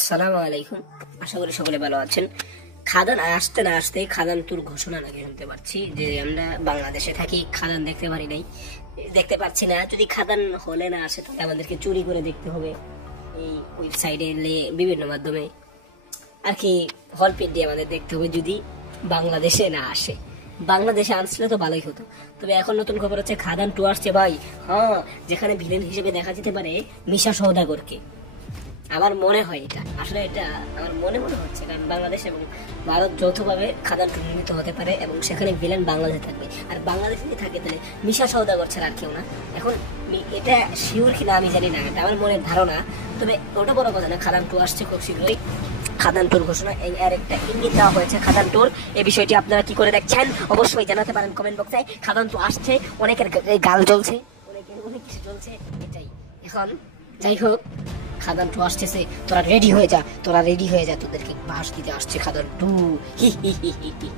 আসসালামু আলাইকুম। আশা করি সকলে ভালো আছেন। খাদান আসতে না আসতে খাদান তোর ঘোষণা নাকি শুনতে পাচ্ছি যে আমরা বাংলাদেশে থাকি, খাদান দেখতে পারি নাই, দেখতে পাচ্ছি না। যদি খাদান হলে না আসে তাহলে আমাদেরকে চুরি করে দেখতে হবে, এই ওয়েবসাইটে বিভিন্ন মাধ্যমে আর কি হল পেট দিয়ে আমাদের দেখতে হবে যদি বাংলাদেশে না আসে। বাংলাদেশে আসলে তো ভালোই হতো। তবে এখন নতুন খবর হচ্ছে খাদান টু আসছে ভাই। হ্যাঁ, যেখানে ভিলেন হিসেবে দেখা যেতে পারে মিশা সওদাগরকে। আমার মনে হয় এটা আসলে এটা আমার মনে হচ্ছে, কারণ বাংলাদেশ এবং ভারত যৌথভাবে খাদান নির্মিত হতে পারে এবং সেখানে ভিলেন বাংলাদেশে থাকবে। আর বাংলাদেশে যদি থাকে তাহলে মিশা সওদাগর ছাড়া আর কেউ না। এখন এটা শিওর কিনা আমি জানি না, এটা আমার মনের ধারণা। তবে ওটা বড় কথা না, খাদান টু আসছে খুব শীঘ্রই। খাদান টুর ঘোষণা এর একটা ইঙ্গিত দেওয়া হয়েছে খাদান টুর। এই বিষয়টি আপনারা কি করে দেখছেন অবশ্যই জানাতে পারেন কমেন্ট বক্সে। খাদান টু আসছে, অনেকের গাল জ্বলছে, অনেক কিছু চলছে, এটাই। এখন যাই হোক, খাদান টু আসতেছে, তোরা রেডি হয়ে যা, তোদেরকে বাস দিতে আসছে খাদান টু। হি হি হি হি।